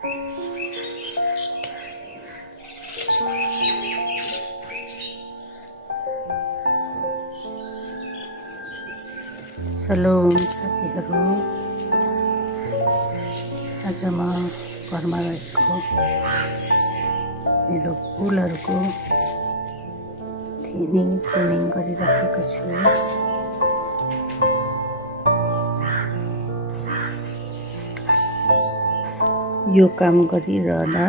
Salom साथीहरू, आज म घरमा रहेको मेरो फुलहरूको थिनिङ प्रुनिङ गरिराखेको छु। यो काम गरिरहँदा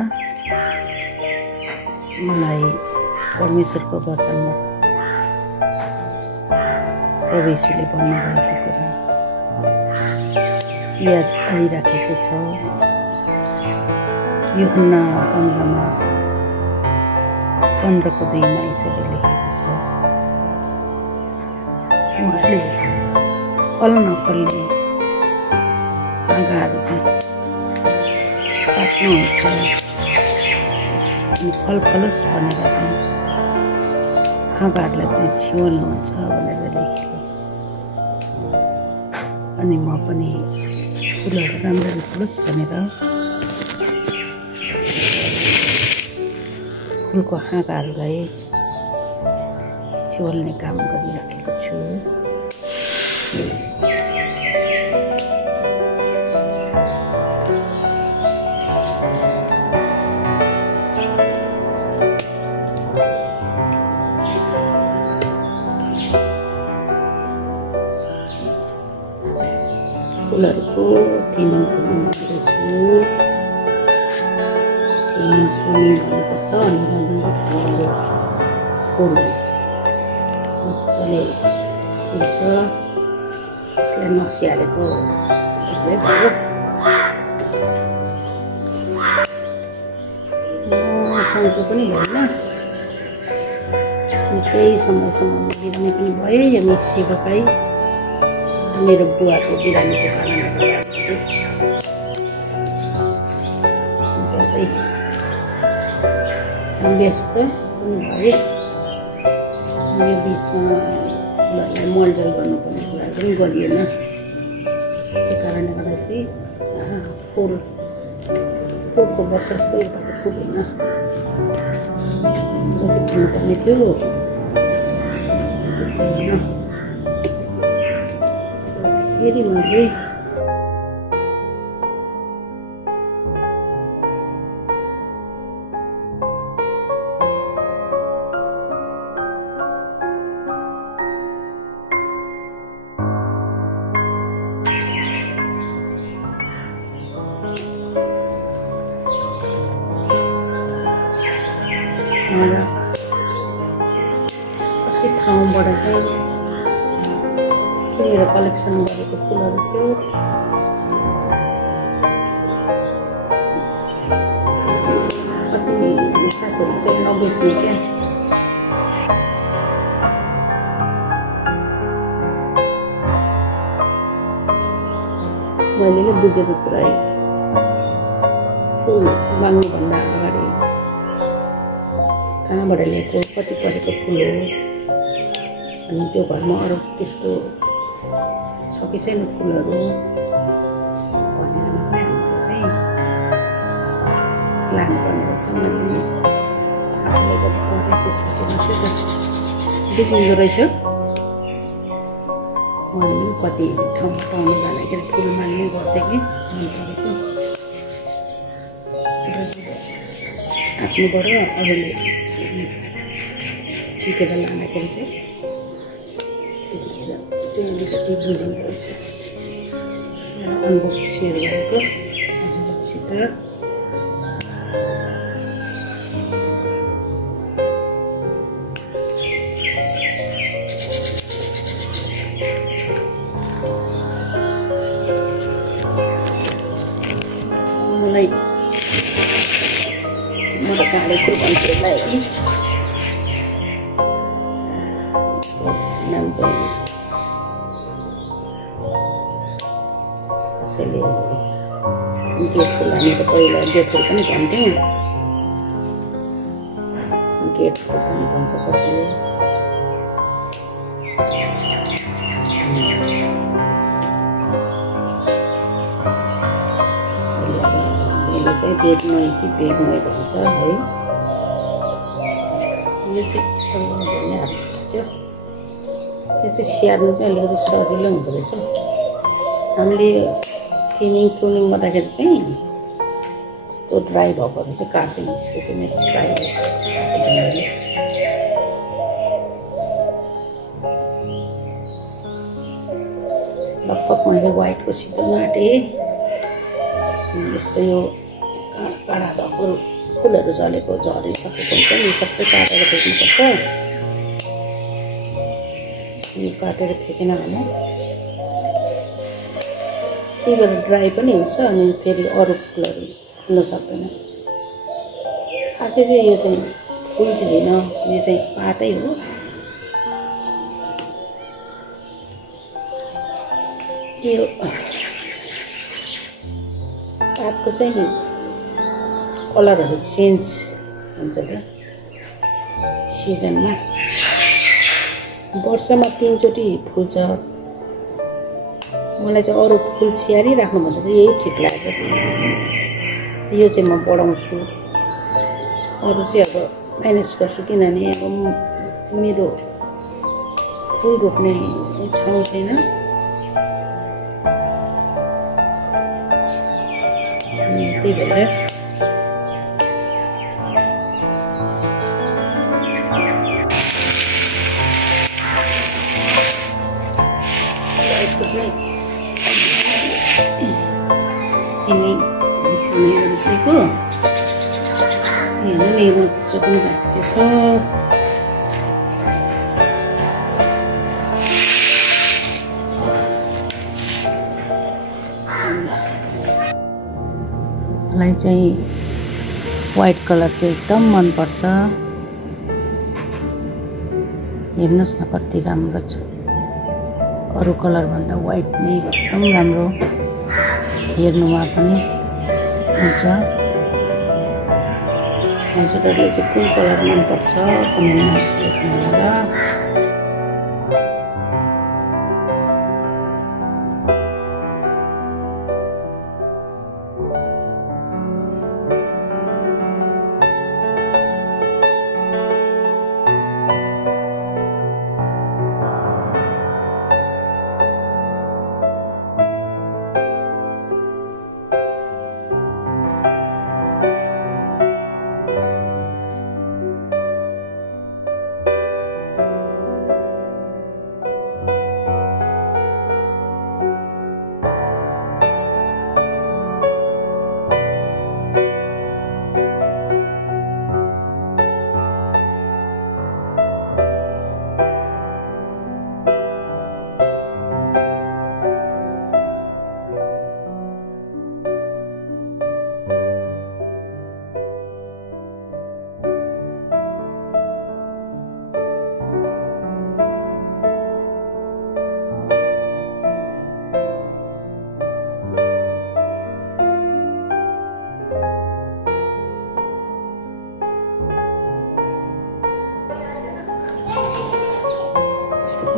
मलाई परमेश्वरको वचनमा प्रभुले भन्नुभएको कुरा याद आइराखेको छ। यूहन्ना 15:2 यसरी लेखेको छ, उहाँले फल नफल्ने हाँगाहरू चाहिँ काट्नुहुन्छ अनि फल फलोस् भनेर चाहिँ हाँगाहरूलाई चाहिँ छिवल्नुहुन्छ भनेर लेखेको छ। अनि म पनि फुलहरू राम्ररी फलोस् भनेर फुलको हाँगाहरूलाई छिवल्ने काम गरिराखेको छु। फुलहरूको थिनिङ प्रुनिङ गर्दैछु। थिनिङ प्रुनिङ गर्नुपर्छ अनि राम्रो फुल मजाले फुल्छ। यसलाई नसिहालेको सन्चो पनि भएन, निकै समयसम्म बिरामी पनि भयो। यो मिक्सीको पाइ मेरो बुवाको बिरामीको कारणले गर्दा ज्यादै व्यस्त पनि भए। यो बिचमा फुलहरूलाई मलजल गर्नुपर्ने कुरा पनि गरिएन। त्यो कारणले गर्दाखेरि फुलको वर्ष जस्तो योपालि फुलेन, जति फुल्नुपर्ने थियो फुलेन। फेरि मैले कति ठाउँबाट चाहिँ मेरो कलेक्सन गरेको फुलहरू थियो। कति साथीहरू चाहिँ नबुझ्ने क्या, मैले बुझेको कुरा फुल माग्नुभन्दा अगाडि कहाँबाट ल्याएको, कति परेको फुल हो, अनि त्यो घरमा अरू त्यस्तो छ कि छैन फुलहरू भनेर मात्रै हामीले चाहिँ लानुपर्ने रहेछ। मैले आफूले जब पढेँ त्यसपछि मात्रै त बुझिँदो रहेछ। मैले कति ठाउँ पाउनु जाँदाखेरि फुल माग्ने गर्थेँ कि मन परेको, आफ्नोबाट अरूले टिपेर लाँदाखेरि चाहिँ त्यतिखेर चाहिँ अलिकति बुझिँदो रहेछ। अनुभव सेयर गरेको हजुरहरूसित। मलाई मेरो गाडीको भन्थ्योलाई नाम चाहिँ कसैले गेट फुल, हामी त पहिला गेट फुल पनि भन्थ्यौँ, गेट फुल पनि भन्छ कसैले। चाहिँ बेग्नोई कि बेग्नोई भन्छ है। यो चाहिँ त्यो चाहिँ स्याहार्नु चाहिँ अलिकति सजिलो हुँदो रहेछ। हामीले थिनिङ प्रुनिङ गर्दाखेरि चाहिँ यस्तो ड्राई भएकोहरू चाहिँ काट्दिनु। यसको चाहिँ मेरो ड्राई भएछ लगभग मैले वाइटको सिधो नाटेँ। यस्तो यो काँडा भएको फुलहरू जलेको झरिसकेको हुन्छ नि, सबै काटेर फ्याँक्नुपर्छ। यो काटेर फ्याँकेन भने त्यही भएर ड्राई पनि हुन्छ अनि फेरि अरू फुलहरू फुल्न सक्दैन। खासै चाहिँ यो चाहिँ फुल चाहिँ होइन, यो चाहिँ पातै हो। यो पातको चाहिँ कलरहरू चेन्ज हुन्छ क्या सिजनमा। वर्षमा 3 चोटि फुल्छ। मलाई चाहिँ अरू फुल स्याहारी राख्नुभन्दा चाहिँ यही ठिक लाग्छ। यो चाहिँ म बढाउँछु, अरू चाहिँ अब म्यानेज गर्छु, किनभने अब मेरो फुल रोप्ने ठाउँ छैन। त्यही भएर गरिसकेको हेर्नु नि मजा पनि भाँच्चिएछ। मलाई चाहिँ वाइट कलर चाहिँ एकदम मनपर्छ। हेर्नुहोस् न कति राम्रो छ। अरू कलरभन्दा वाइट नै एकदम राम्रो हेर्नुमा पनि हुन्छ। हजुरहरूले चाहिँ कुन कलर मनपर्छ कमेन्टमा लेख्नु होला।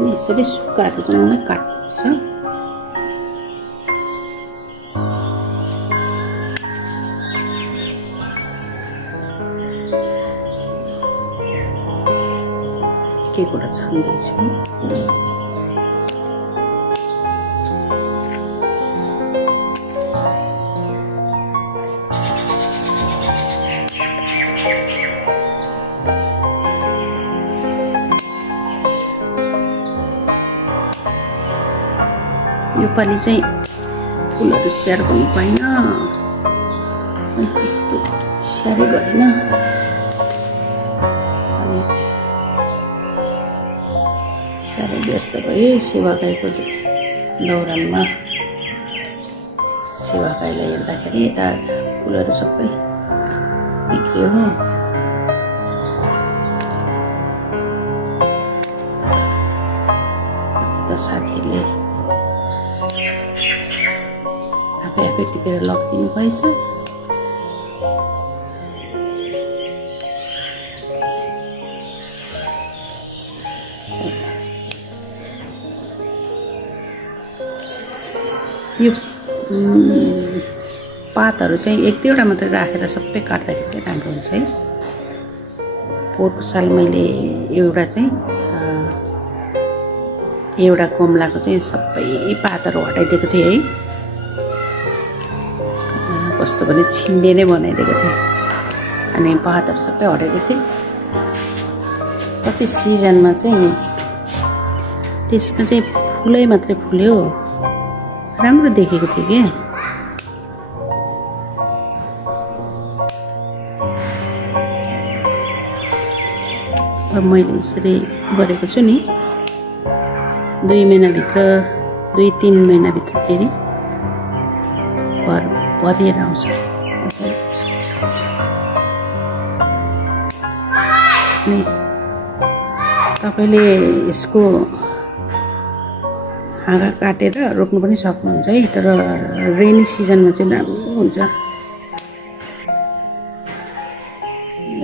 यसरी सुक्काएर चाहिँ काट्नुपर्छ। के कुरा छान्दैछु। योपालि चाहिँ फुलहरू स्याहार गर्नु पाइनँ, त्यस्तो स्याहारै गरिनँ। अनि साह्रै व्यस्त भएँ सेवाकाईको दौरानमा। सेवाकाईलाई हेर्दाखेरि यता फुलहरू सबै बिग्रियो। कति त साथीहरूले आफै टिपेर लगिदिनु भएछ। पातहरू चाहिँ एक दुईवटा मात्रै राखेर सबै काट्दाखेरि चाहिँ राम्रो हुन्छ है। पोहोरको साल मैले एउटा गमलाको चाहिँ सबै पातहरू हटाइदिएको थिएँ है। कस्तो भने छिन्डे नै बनाइदिएको थिएँ अनि पातहरू सबै हटाइदिएको थिएँ। पछि सिजनमा चाहिँ त्यसमा चाहिँ फुलै मात्रै फुल्यो, राम्रो देखेको थियो क्या। अब मैले यसरी गरेको छु नि, 2 महिनाभित्र 2-3 महिनाभित्र फेरि भरिएर आउँछ। अनि तपाईँले यसको हाँगा काटेर रोप्नु पनि सक्नुहुन्छ है, तर रेनी सिजनमा चाहिँ राम्रो हुन्छ।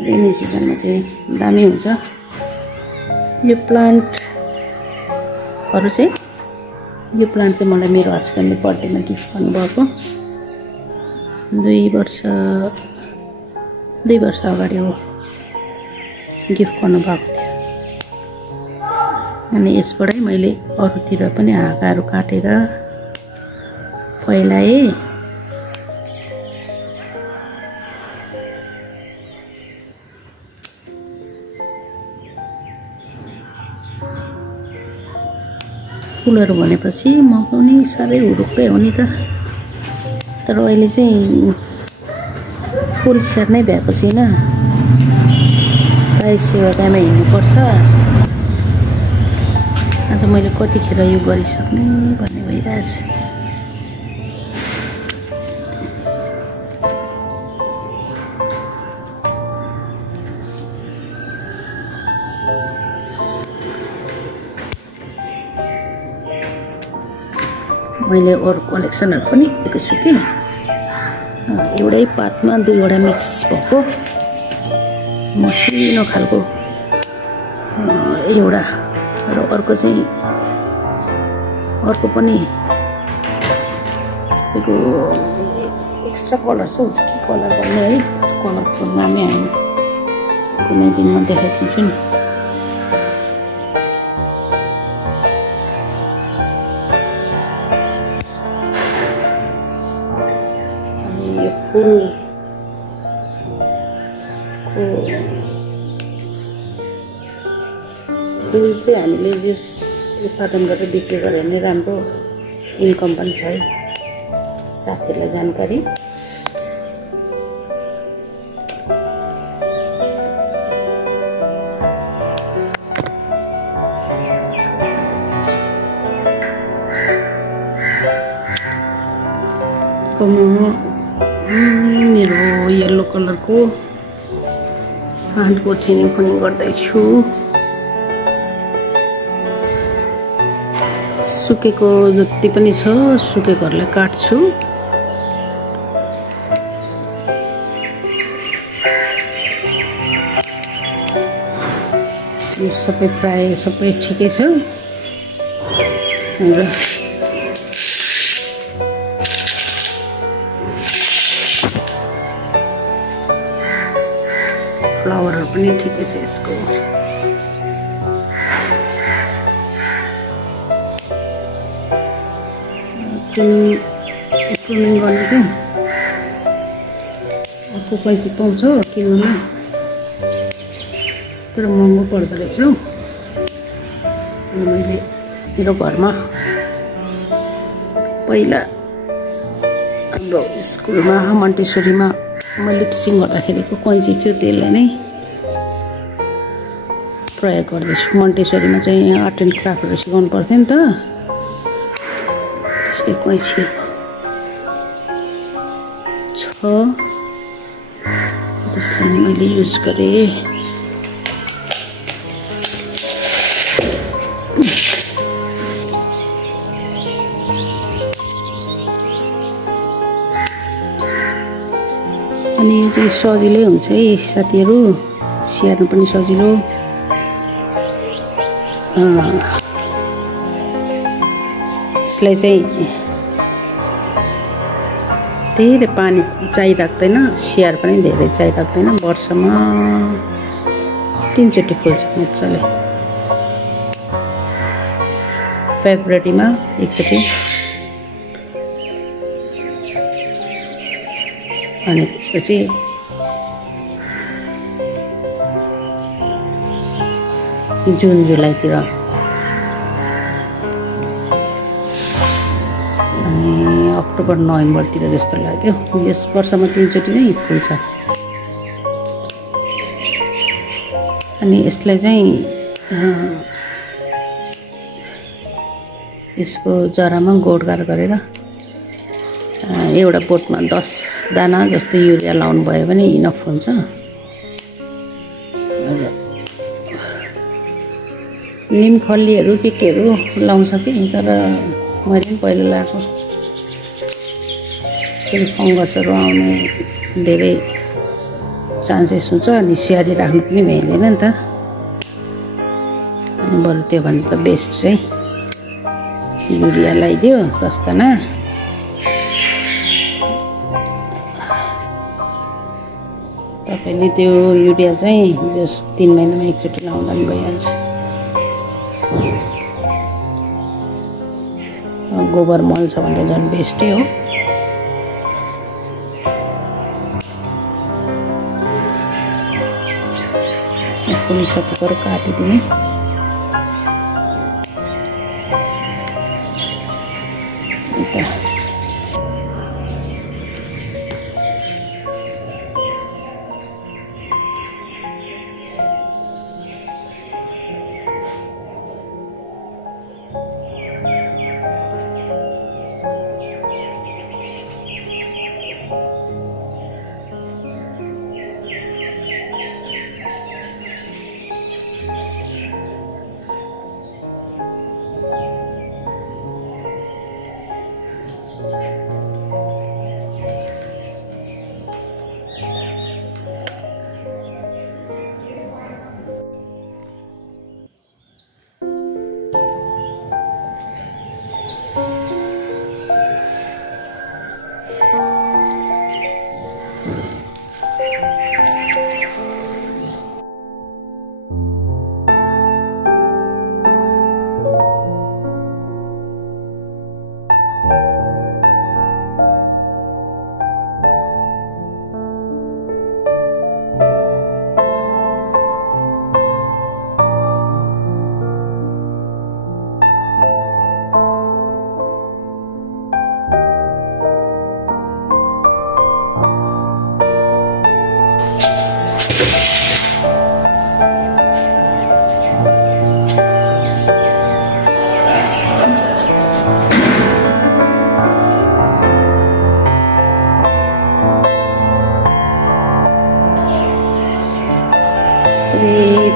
रेनी सिजनमा चाहिँ दामी हुन्छ। यो प्लान्टहरू चाहिँ मलाई मेरो हस्बेन्डले बर्थडेमा गिफ्ट गर्नुभएको 2 वर्ष अगाडि हो गिफ्ट गर्नुभएको थियो। अनि यसबाटै मैले अरूतिर पनि हाँगाहरू काटेर फैलाएँ। फुलहरू भनेपछि म पनि साह्रै हुरुक्कै हो नि त, तर अहिले चाहिँ फुल स्याहार्नै भ्याएको छैन। प्राय सेवाकामा हिँड्नुपर्छ। आज मैले कतिखेर यो गरिसक्ने भन्ने भइरहेछ। मैले अरू कलेक्सनहरू पनि दिएको छु कि, एउटै पातमा 2वटा मिक्स भएको मसिनो खालको एउटा, र अर्को चाहिँ अर्को पनि एक्स्ट्रा कलर छ। के कलर भन्ने है, कलरको नामै आएन, कुनै दिनमा देखाइदिन्छु नि। फुल चाहिँ हामीले जुस उत्पादन गरेर बिक्री गऱ्यो भने राम्रो इन्कम पनि छ है। साथीहरूलाई जानकारी। मेरो येलो कलरको प्लान्टको चिनिङ पनि गर्दैछु। सुकेको जति पनि छ सुकेकोहरूलाई काट्छु। यो सबै प्राय सबै ठिकै छ। र फ्लावरहरू पनि ठिकै छ यसको। प्रुनिङ गर्ने चाहिँ अर्को कैँची पाउँछ किन्नुमा, तर महँगो पर्दो रहेछ हौ। अनि मैले मेरो घरमा पहिला हाम्रो स्कुलमा मन्टेश्वरीमा मैले टिचिङ गर्दाखेरिको कैँची थियो, त्यसलाई नै प्रयोग गर्दैछु। मन्टेश्वरीमा चाहिँ आर्ट एन्ड क्राफ्टहरू सिकाउनु पर्थ्यो नि त, त्यसकै कैँची छ, त्यसलाई मैले युज गरेँ। अनि यो चाहिँ सजिलै हुन्छ है साथीहरू, स्याहार्नु पनि सजिलो। यसलाई चाहिँ धेरै पानी चाहिराख्दैन, स्याहार पनि धेरै चाहिराख्दैन। वर्षमा 3 चोटि फुल्छ मजाले। फेब्रुअरीमा एकचोटि अनि त्यसपछि जुन जुलाईतिर अनि अक्टोबर नोभेम्बरतिर जस्तो लाग्यो। यस वर्षमा 3 चोटि नै फुल्छ। अनि यसलाई चाहिँ यसको जरामा गोडगाड गरेर एउटा बोटमा 10 दाना जस्तो युरिया लाउनु भयो भने इनफ हुन्छ। निमखल्लीहरू केहरू लाउँछ कि, तर मैले पनि पहिला लगाएको। फेरि फङ्गसहरू आउने धेरै चान्सेस हुन्छ अनि स्याहारी राख्नु पनि भ्याइँदैन नि त। अनि बरु त्योभन्दा त बेस्ट चाहिँ युरिया लगाइदियो 10 दाना। तपाईँले त्यो युरिया चाहिँ जस 3 महिनामा एकचोटि लाउँदा पनि भइहाल्छ। गोबर मल छ भने झन् बेस्टै हो। फुलिसकेको काटिदिने।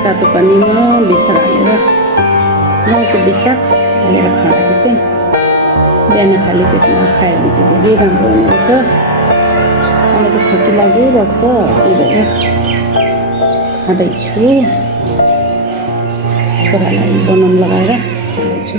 तातो पानीमा बेसार हालेर गाउँको बेसार हालेर खाँदाखेरि चाहिँ बिहान खाली पेटमा खायो भने चाहिँ धेरै राम्रो हुने रहेछ। मलाई त खोकी लागिरहेको छ, त्यही भएर खाँदैछु। छोरालाई बनाउन लगाएर खाँदैछु।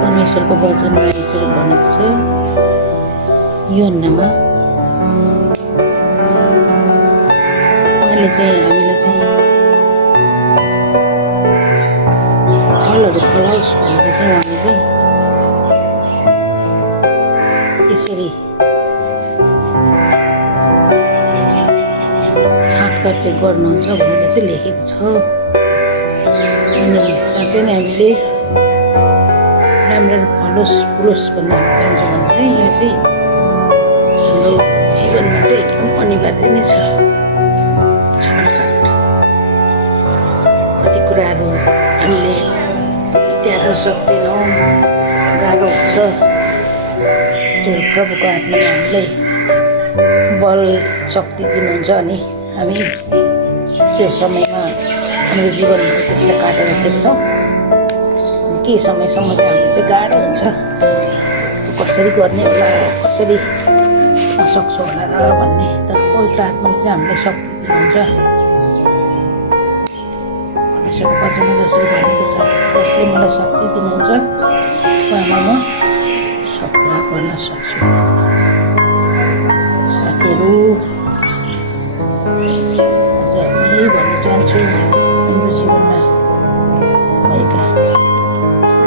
परमेश्वरको वचनमा यसरी भनेको छ योहन्नामा, उहाँले चाहिँ हामीलाई चाहिँ फलहरू फलाओस् भनेर चाहिँ उहाँले चाहिँ यसरी छाटकाट चाहिँ गर्नुहुन्छ भनेर चाहिँ लेखेको छ। अनि साँच्चै नै हामीले राम्रो फलोस् फुलोस् भन्ने चाहन्छ भने चाहिँ यो चाहिँ हाम्रो जीवनमा चाहिँ एकदम अनिवार्य नै छ। कति कुराहरू हामीले त्याग्न सक्दैनौँ, गाह्रो हुन्छ। त्यो प्रभुको आत्माले हामीलाई बल शक्ति दिनुहुन्छ अनि हामी त्यो समयमा हाम्रो जीवनमा त्यसलाई काटेर देख्छौँ। के समयसम्म चाहिँ हाम्रो चाहिँ गाह्रो हुन्छ, कसरी गर्ने होला, कसरी नसक्छु होला र भन्ने। तर पवित्र आत्माले चाहिँ हामीलाई शक्ति दिनुहुन्छ। परमेश्वरको वचनमा जसरी भनेको छ, जसले मलाई शक्ति दिनुहुन्छ उहाँमा म सब कुरा गर्न सक्छु। साथीहरू, अझ यही भन्न चाहन्छु, हाम्रो जीवनमा भएका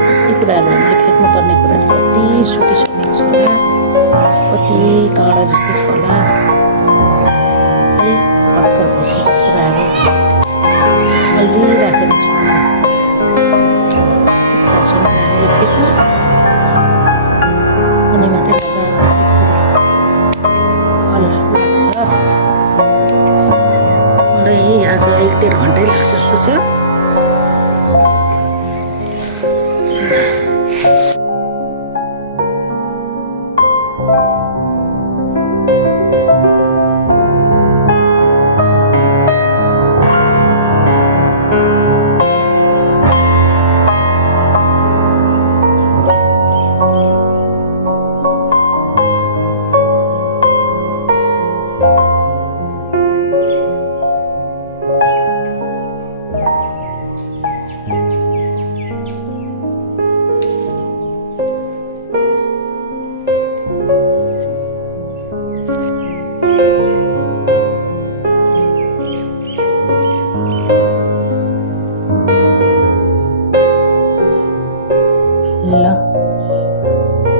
कति कुराहरू हामीले फ्याँक्नुपर्ने कुराहरू कति सुकिसकेको छ होला, कति काँडा जस्तो छ होला, है पत्कर बसेको कुराहरू अल्झिराखेको छ। ती कुरासँग हामीले फ्याँक्नु अनि मात्रै मजाले फल लाग्छ। मलाई आज 1-1.5 घन्टै लाग्छ जस्तो छ। ल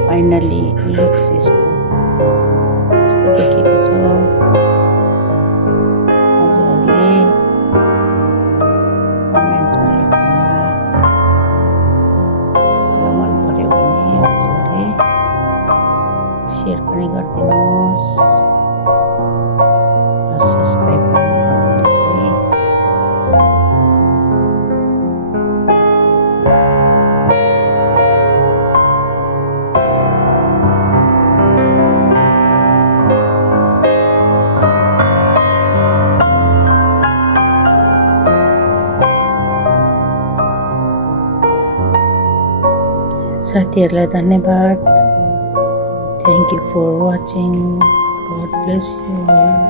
फाइनली लुक यसको जस्तो देखेको छ। हजुरहरूले कमेन्ट्समा लेख्नुहोला र मन पर्यो भने हजुरहरूले सेयर पनि गरिदिनुहोस् र सब्सक्राइब पनि गरिदिनुहोस् है। साथीहरूलाई धन्यवाद। Thank you for watching. God bless you all.